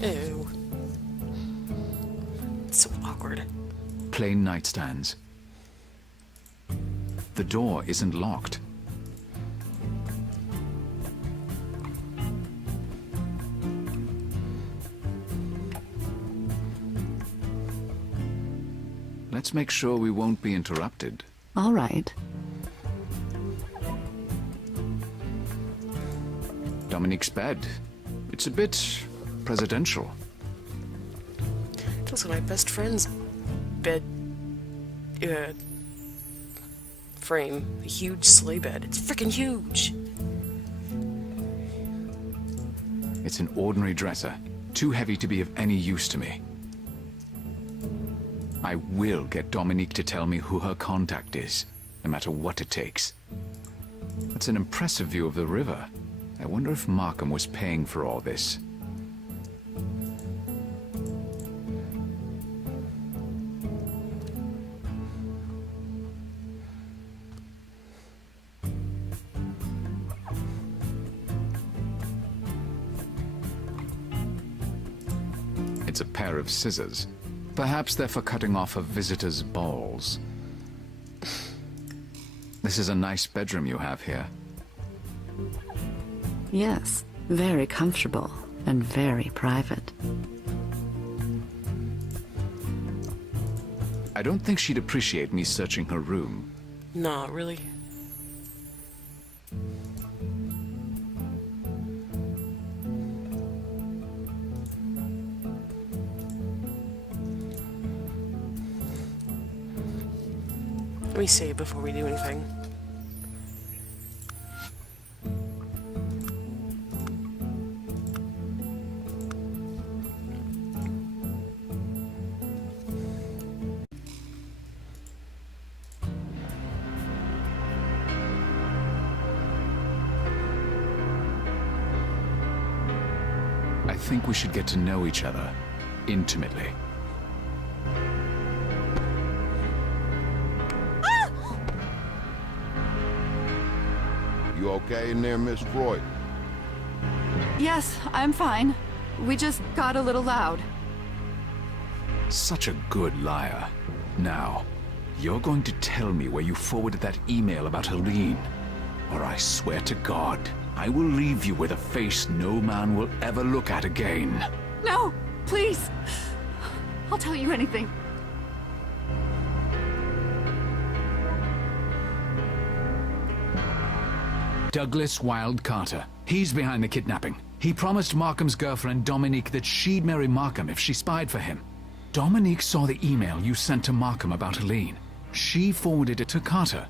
Ew. It's so awkward. Plain nightstands. The door isn't locked. Let's make sure we won't be interrupted. All right. Dominique's bed. It's a bit presidential. It's also my best friend's bed frame. A huge sleigh bed. It's freaking huge. It's an ordinary dresser, too heavy to be of any use to me. I will get Dominique to tell me who her contact is, no matter what it takes. That's an impressive view of the river. I wonder if Markham was paying for all this. It's a pair of scissors. Perhaps they're for cutting off a visitor's balls. This is a nice bedroom you have here. Yes, very comfortable and very private. I don't think she'd appreciate me searching her room. Nah, really. Let me save before we do anything. I think we should get to know each other intimately. You okay in there, Miss Freud? Yes, I'm fine. We just got a little loud. Such a good liar. Now, you're going to tell me where you forwarded that email about Helene, or I swear to God, I will leave you with a face no man will ever look at again. No, please. I'll tell you anything. Douglas Wilde Carter. He's behind the kidnapping. He promised Markham's girlfriend Dominique that she'd marry Markham if she spied for him. Dominique saw the email you sent to Markham about Helene. She forwarded it to Carter.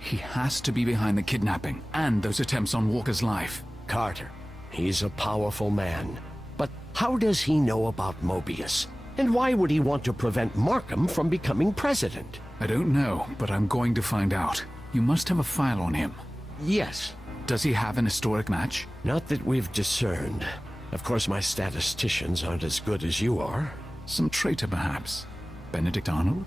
He has to be behind the kidnapping and those attempts on Walker's life. Carter. He's a powerful man. But how does he know about Moebius? And why would he want to prevent Markham from becoming president? I don't know, but I'm going to find out. You must have a file on him. Yes. Does he have an historic match? Not that we've discerned. Of course, my statisticians aren't as good as you are. Some traitor, perhaps? Benedict Arnold?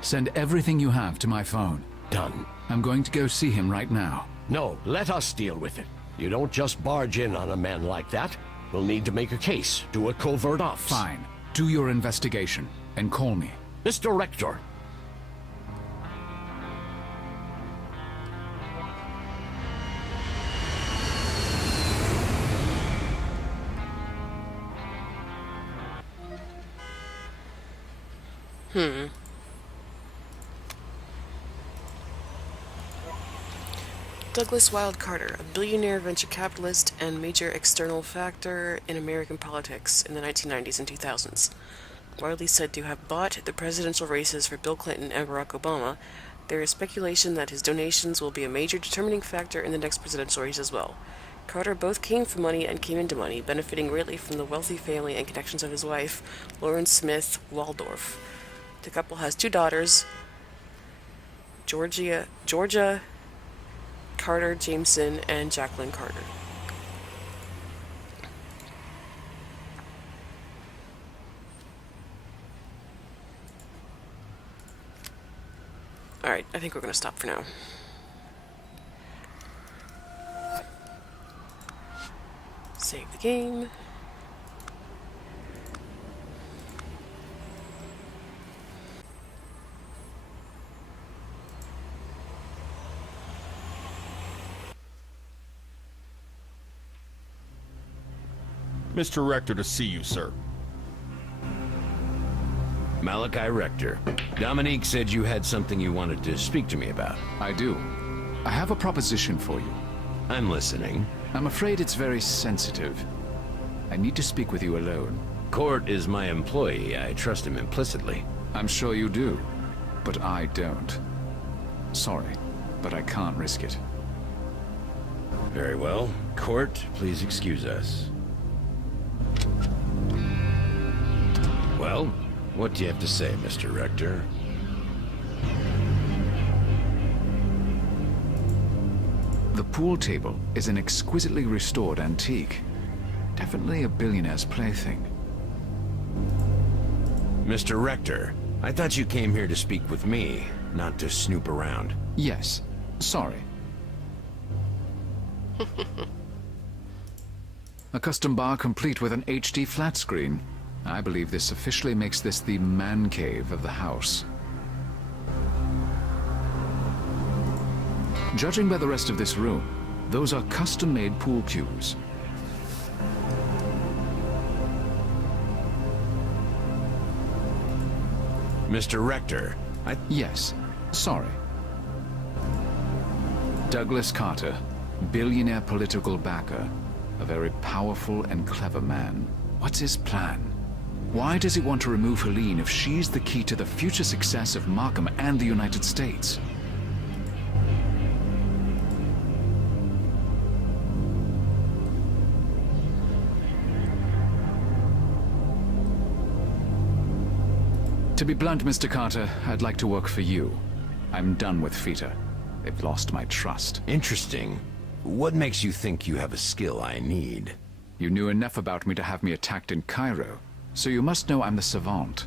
Send everything you have to my phone. Done. I'm going to go see him right now. No, let us deal with it. You don't just barge in on a man like that. We'll need to make a case, do a covert ops. Fine. Do your investigation, and call me. Mr. Rector. Douglas Wilde Carter, a billionaire venture capitalist and major external factor in American politics in the 1990s and 2000s. Widely said to have bought the presidential races for Bill Clinton and Barack Obama, there is speculation that his donations will be a major determining factor in the next presidential race as well. Carter both came from money and came into money, benefiting greatly from the wealthy family and connections of his wife, Lauren Smith Waldorf. The couple has two daughters, Georgia Carter Jameson and Jacqueline Carter. Alright, I think we're going to stop for now. Save the game. Mr. Rector to see you, sir. Malachi Rector. Dominique said you had something you wanted to speak to me about. I do. I have a proposition for you. I'm listening. I'm afraid it's very sensitive. I need to speak with you alone. Court is my employee. I trust him implicitly. I'm sure you do, but I don't. Sorry, but I can't risk it. Very well. Court, please excuse us. Well, what do you have to say, Mr. Rector? The pool table is an exquisitely restored antique. Definitely a billionaire's plaything. Mr. Rector, I thought you came here to speak with me, not to snoop around. Yes. Sorry. A custom bar complete with an HD flat screen. I believe this officially makes this the man cave of the house. Judging by the rest of this room, those are custom-made pool cues. Mr. Rector, Yes. Sorry. Douglas Carter, billionaire political backer, a very powerful and clever man. What's his plan? Why does he want to remove Helene if she's the key to the future success of Markham and the United States? To be blunt, Mr. Carter, I'd like to work for you. I'm done with FITA. They've lost my trust. interesting. What makes you think you have a skill I need? You knew enough about me to have me attacked in Cairo, so you must know I'm the savant.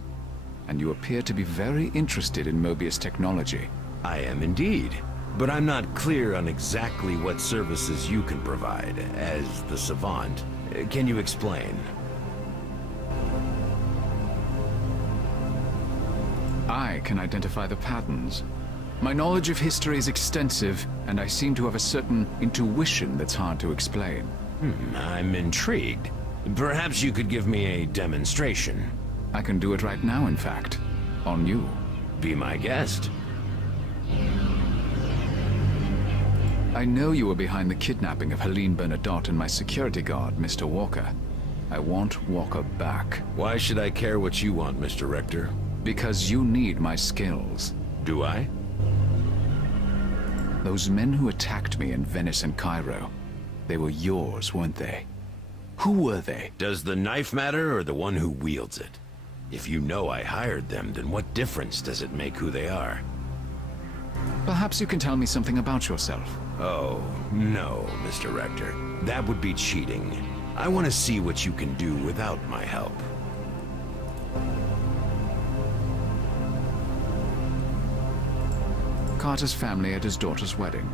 And you appear to be very interested in Moebius technology. I am indeed. But I'm not clear on exactly what services you can provide as the savant. Can you explain? I can identify the patterns. My knowledge of history is extensive, and I seem to have a certain intuition that's hard to explain. I'm intrigued. Perhaps you could give me a demonstration. I can do it right now, in fact. On you. Be my guest. I know you were behind the kidnapping of Helene Bernadotte and my security guard, Mr. Walker. I want Walker back. Why should I care what you want, Mr. Rector? Because you need my skills. Do I? Those men who attacked me in Venice and Cairo, they were yours, weren't they? Who were they? Does the knife matter or the one who wields it? If you know I hired them, then what difference does it make who they are? Perhaps you can tell me something about yourself. Oh, no, Mr. Rector. That would be cheating. I want to see what you can do without my help. Carter's family at his daughter's wedding.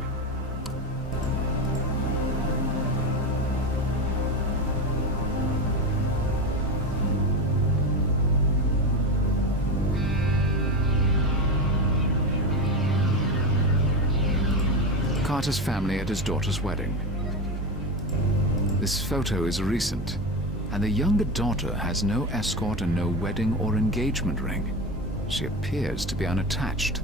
Carter's family at his daughter's wedding. This photo is recent, and the younger daughter has no escort and no wedding or engagement ring. She appears to be unattached.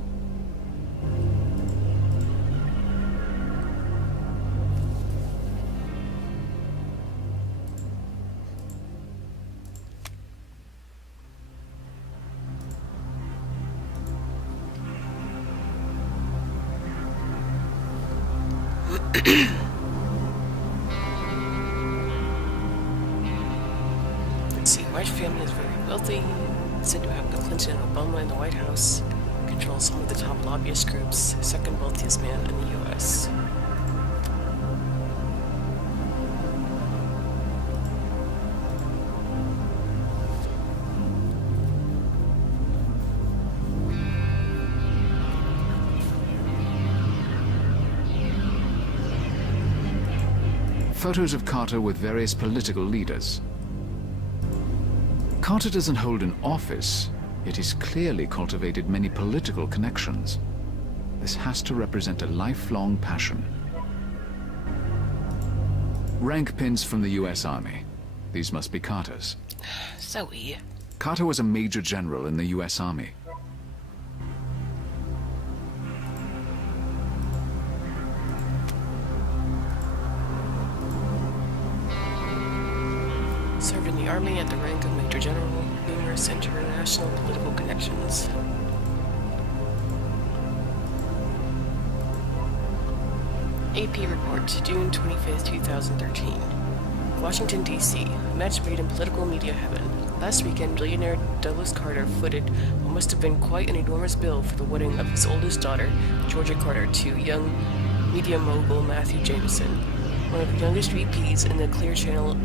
Let's see, White family is very wealthy, said to have Bill Clinton and Obama in the White House, controls some of the top lobbyist groups, second wealthiest man in the U.S. Photos of Carter with various political leaders. Carter doesn't hold an office, yet he's clearly cultivated many political connections. This has to represent a lifelong passion. Rank pins from the U.S. Army. These must be Carter's. Zoe. Carter was a major general in the U.S. Army. Served in the Army at the rank of Major General, numerous international political connections. AP report, June 25th, 2013. Washington, D.C. Match made in political media heaven. Last weekend, billionaire Douglas Carter footed what must have been quite an enormous bill for the wedding of his oldest daughter, Georgia Carter, to young media mogul Matthew Jameson, one of the youngest VPs in the Clear Channel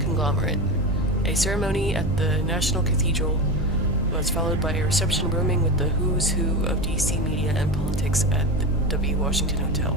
conglomerate. A ceremony at the National Cathedral was followed by a reception roaming with the who's who of D.C. media and politics at the W. Washington Hotel.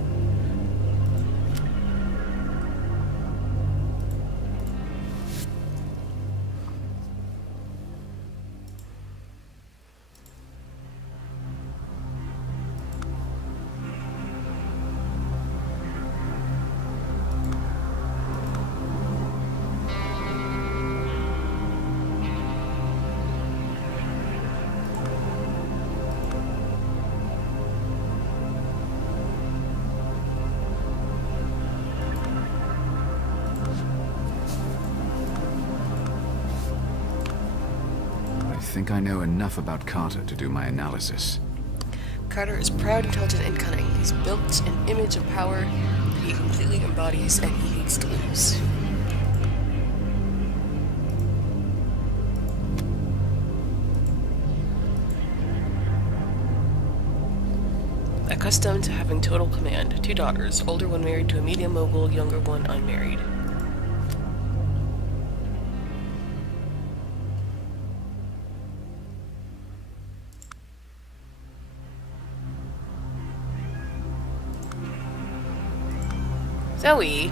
I think I know enough about Carter to do my analysis. Carter is proud, intelligent, and cunning. He's built an image of power that he completely embodies, and he hates to lose. Accustomed to having total command. 2 daughters, older one married to a media mogul, younger one unmarried. Zoe.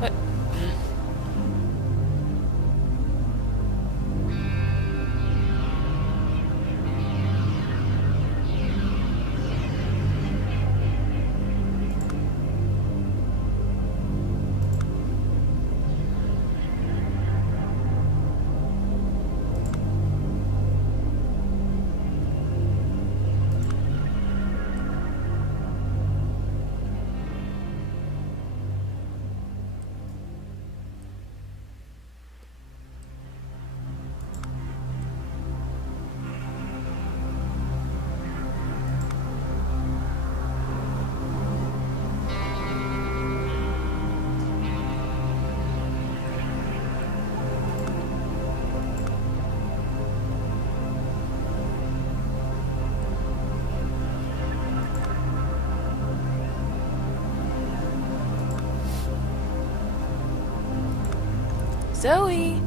What? Zoe.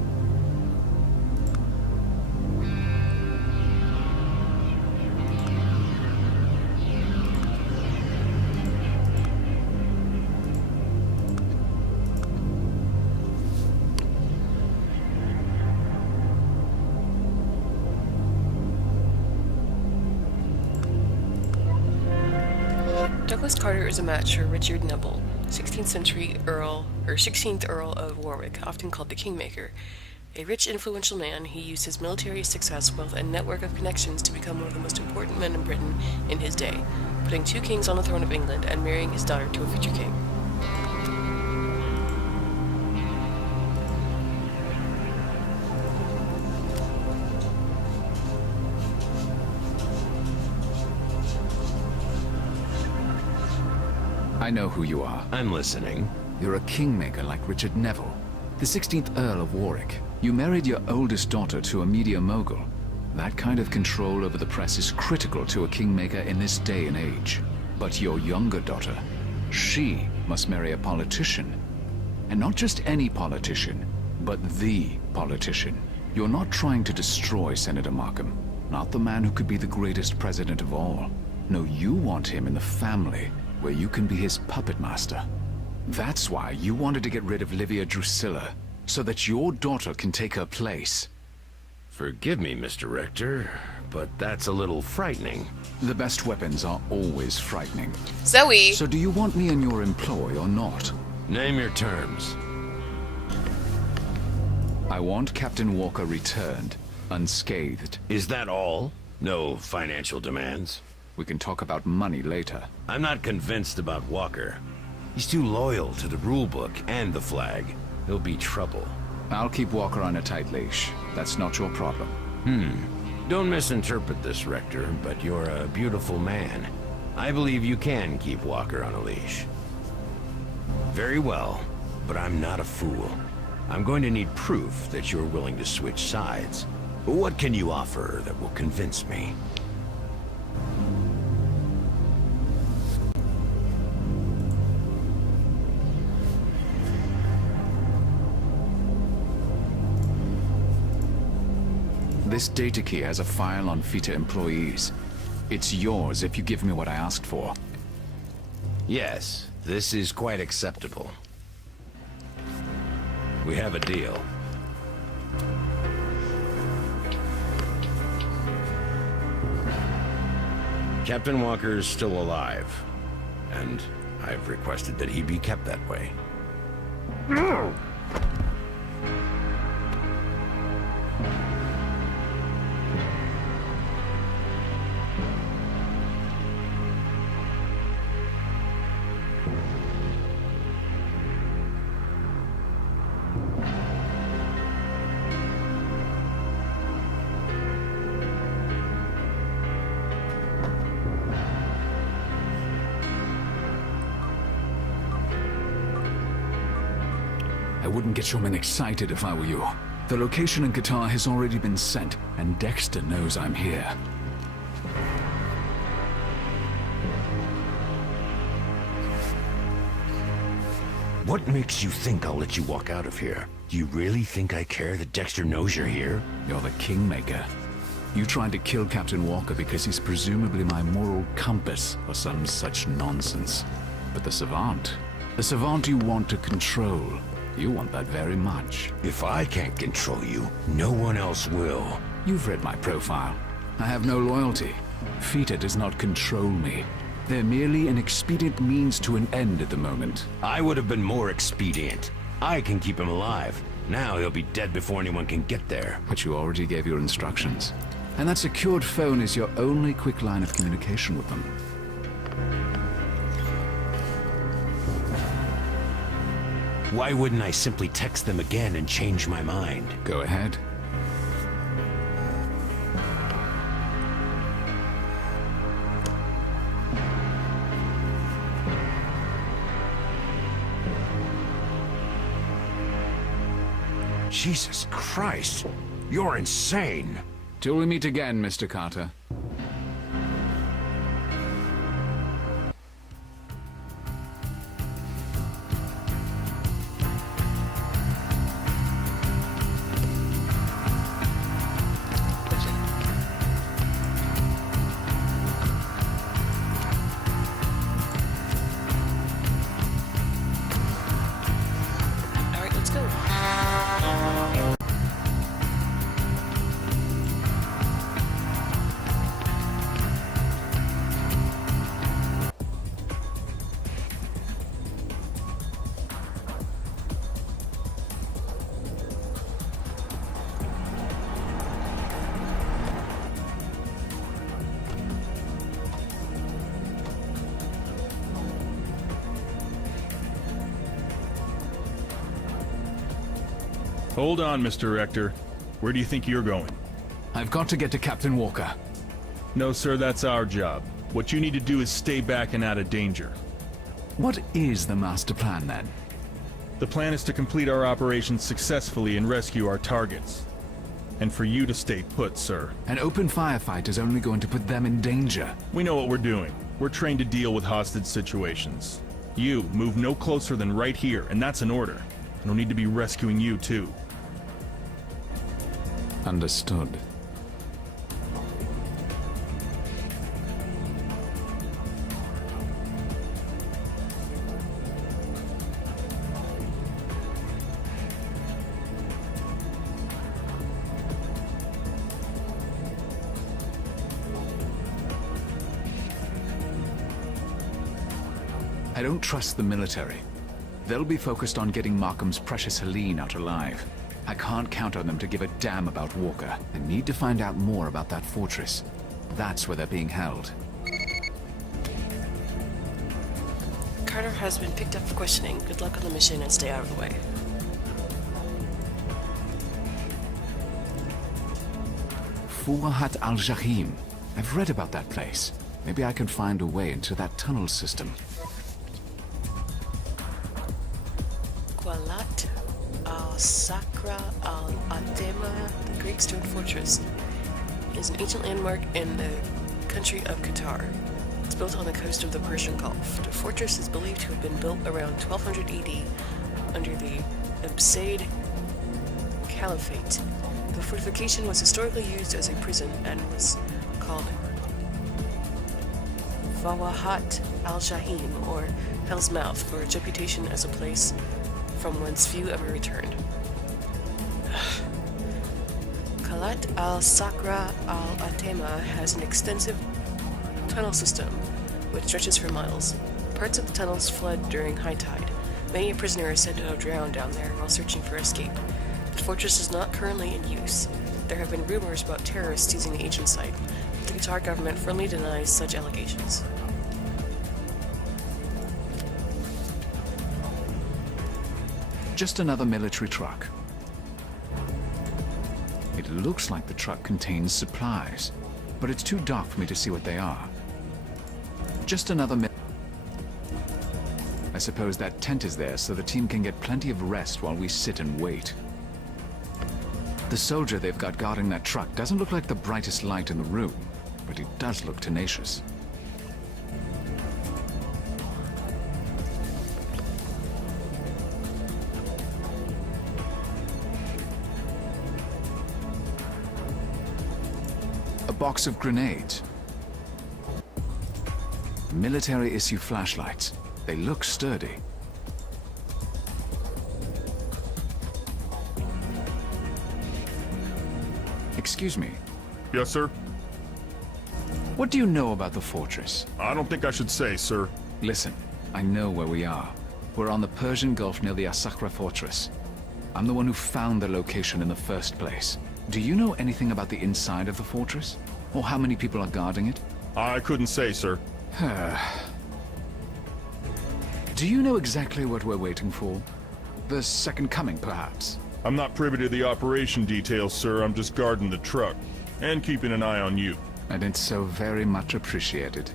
Douglas Carter is a match for Richard Neville, 16th century Earl, or 16th Earl of Warwick, often called the Kingmaker. A rich, influential man, he used his military success, wealth, and network of connections to become one of the most important men in Britain in his day, putting 2 kings on the throne of England and marrying his daughter to a future king. I know who you are. I'm listening. You're a kingmaker like Richard Neville, the 16th Earl of Warwick. You married your oldest daughter to a media mogul. That kind of control over the press is critical to a kingmaker in this day and age. But your younger daughter, she must marry a politician. And not just any politician, but the politician. You're not trying to destroy Senator Markham, not the man who could be the greatest president of all. No, you want him in the family, where you can be his puppet master. That's why you wanted to get rid of Livia Drusilla, so that your daughter can take her place. Forgive me, Mr. Rector, but that's a little frightening. The best weapons are always frightening. Zoe! So do you want me in your employ or not? Name your terms. I want Captain Walker returned, unscathed. Is that all? No financial demands? We can talk about money later. I'm not convinced about Walker. He's too loyal to the rulebook and the flag. He'll be trouble. I'll keep Walker on a tight leash. That's not your problem. Don't misinterpret this, Rector, but you're a beautiful man. I believe you can keep Walker on a leash. Very well, but I'm not a fool. I'm going to need proof that you're willing to switch sides. What can you offer that will convince me? This data key has a file on FITA employees. It's yours if you give me what I asked for. Yes, this is quite acceptable. We have a deal. Captain Walker is still alive, and I've requested that he be kept that way. I wouldn't get your men excited if I were you. The location in Qatar has already been sent, and Dexter knows I'm here. What makes you think I'll let you walk out of here? Do you really think I care that Dexter knows you're here? You're the Kingmaker. You tried to kill Captain Walker because he's presumably my moral compass or some such nonsense. But the Savant you want to control, you want that very much. If I can't control you, no one else will. You've read my profile. I have no loyalty. FITA does not control me. They're merely an expedient means to an end at the moment. I would have been more expedient. I can keep him alive. Now he'll be dead before anyone can get there. But you already gave your instructions. And that secured phone is your only quick line of communication with them. Why wouldn't I simply text them again and change my mind? Go ahead. Jesus Christ, you're insane. Till we meet again, Mr. Carter. Alright, let's go. Hold on, Mr. Rector. Where do you think you're going? I've got to get to Captain Walker. No, sir, that's our job. What you need to do is stay back and out of danger. What is the master plan, then? The plan is to complete our operations successfully and rescue our targets. And for you to stay put, sir. An open firefight is only going to put them in danger. We know what we're doing. We're trained to deal with hostage situations. You move no closer than right here, and that's an order. I don't need to be rescuing you, too. Understood. I don't trust the military. They'll be focused on getting Markham's precious Helene out alive. I can't count on them to give a damn about Walker. I need to find out more about that fortress. That's where they're being held. Carter has been picked up for questioning. Good luck on the mission and stay out of the way. Fuwahat al-Jahim. I've read about that place. Maybe I can find a way into that tunnel system. Qalat al-Sakra al-Atema, the Greek stone fortress, is an ancient landmark in the country of Qatar. It's built on the coast of the Persian Gulf. The fortress is believed to have been built around 1200 AD under the Abbasid Caliphate. The fortification was historically used as a prison and was called Fawahat al-Shahim, or Hell's Mouth, for its reputation as a place from whence few ever returned. Qalat al-Sakra al-Atema has an extensive tunnel system which stretches for miles. Parts of the tunnels flood during high tide. Many a prisoner is said to have drowned down there while searching for escape. The fortress is not currently in use. There have been rumors about terrorists using the ancient site, but the Qatar government firmly denies such allegations. Just another military truck. It looks like the truck contains supplies, but it's too dark for me to see what they are. Just another I suppose that tent is there so the team can get plenty of rest while we sit and wait. The soldier they've got guarding that truck doesn't look like the brightest light in the room, but he does look tenacious. A box of grenades. Military-issue flashlights. They look sturdy. Excuse me. Yes, sir? What do you know about the fortress? I don't think I should say, sir. Listen, I know where we are. We're on the Persian Gulf near the Asakra fortress. I'm the one who found the location in the first place. Do you know anything about the inside of the fortress? Or how many people are guarding it? I couldn't say, sir. Do you know exactly what we're waiting for? The second coming, perhaps? I'm not privy to the operation details, sir. I'm just guarding the truck. And keeping an eye on you. And it's so very much appreciated.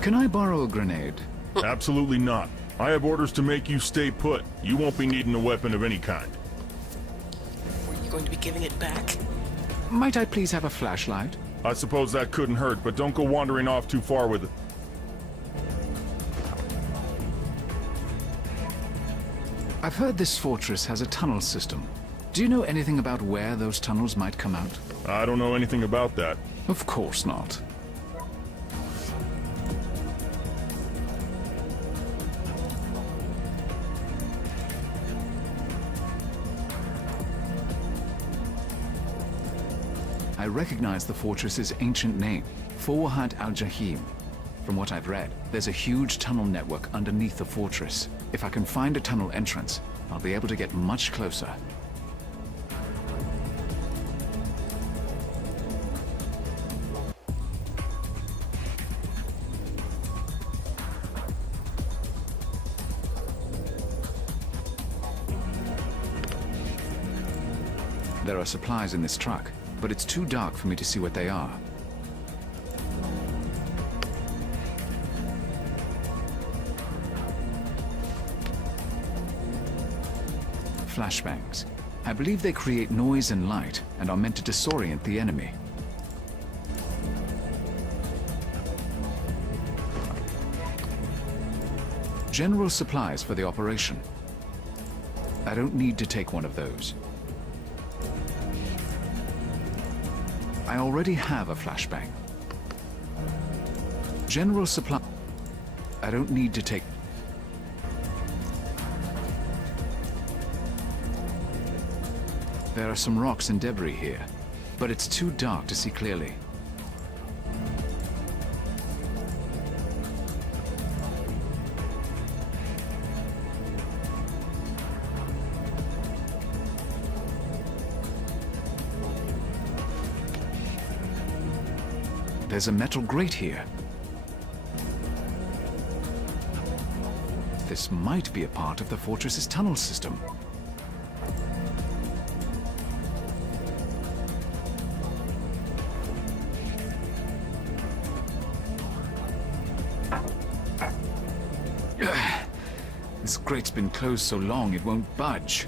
Can I borrow a grenade? Absolutely not. I have orders to make you stay put. You won't be needing a weapon of any kind. Were you going to be giving it back? Might I please have a flashlight? I suppose that couldn't hurt, but don't go wandering off too far with it. I've heard this fortress has a tunnel system. Do you know anything about where those tunnels might come out? I don't know anything about that. Of course not. I recognize the fortress's ancient name, Fuwahat al-Jahim. From what I've read, there's a huge tunnel network underneath the fortress. If I can find a tunnel entrance, I'll be able to get much closer. There are supplies in this truck, but it's too dark for me to see what they are. Flashbangs. I believe they create noise and light and are meant to disorient the enemy. General supplies for the operation. I don't need to take one of those. I already have a flashbang. General supply. I don't need to take. There are some rocks and debris here, but it's too dark to see clearly. there's a metal grate here. This might be a part of the fortress's tunnel system. This grate's been closed so long it won't budge.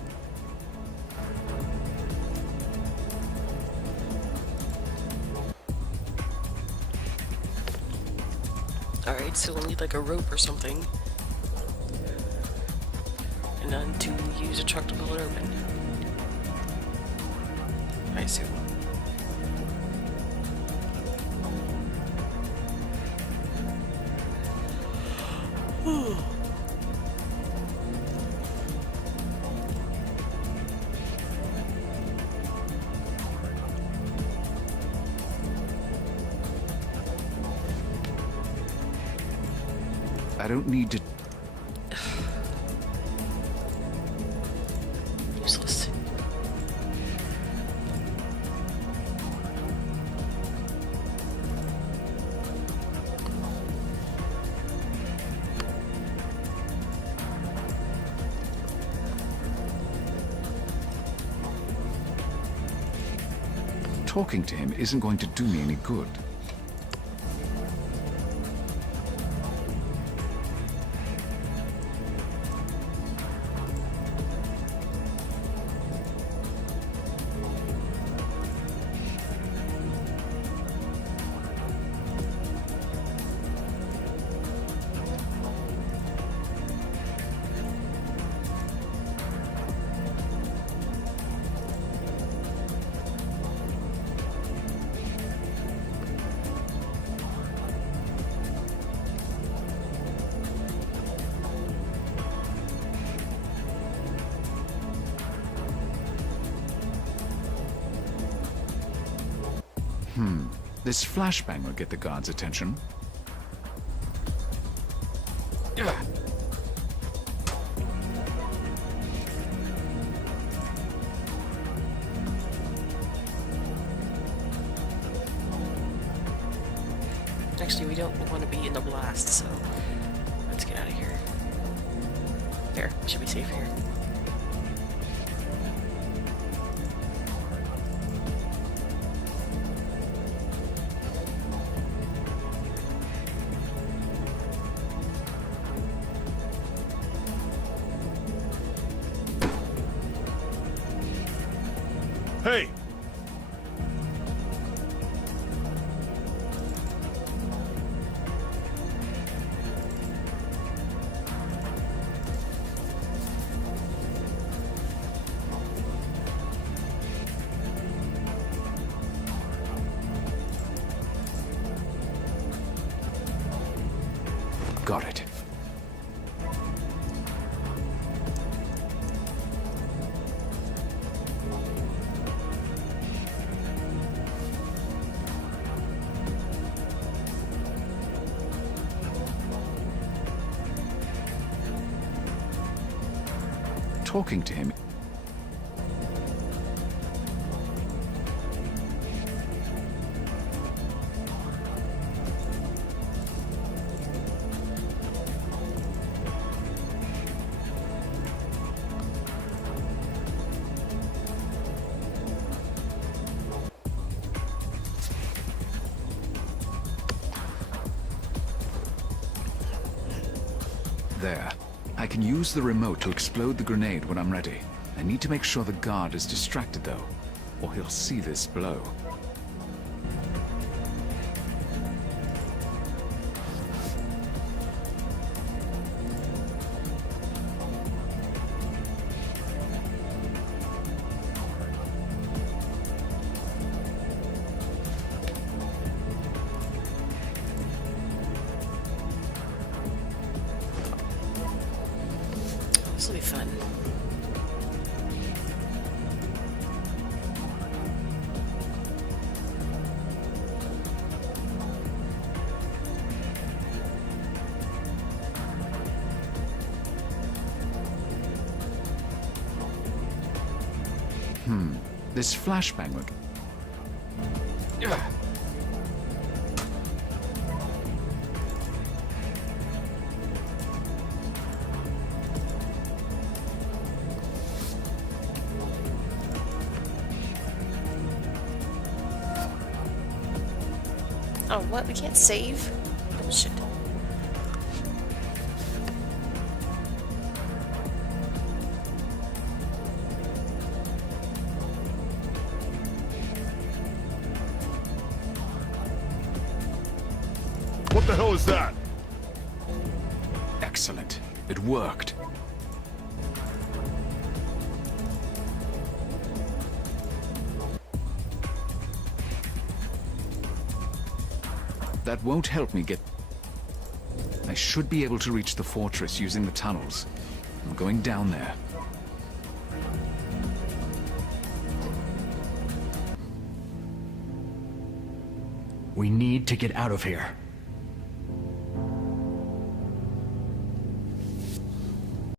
Alright, so we'll need like a rope or something. And then to use a truck to pull it open. I assume. I don't need to... Useless. Talking to him isn't going to do me any good. This flashbang will get the guards' attention. Actually, we don't want to be in the blast, so let's get out of here. There, we should be safe here. Hey! Got it. Talking to him. There. I can use the remote to explode the grenade when I'm ready. I need to make sure the guard is distracted, though, or he'll see this blow. This will be fun. This flashbang will... Oh, what? We can't save? Bullshit. What the hell is that? Excellent. It worked. That won't help me get... I should be able to reach the fortress using the tunnels. I'm going down there. We need to get out of here.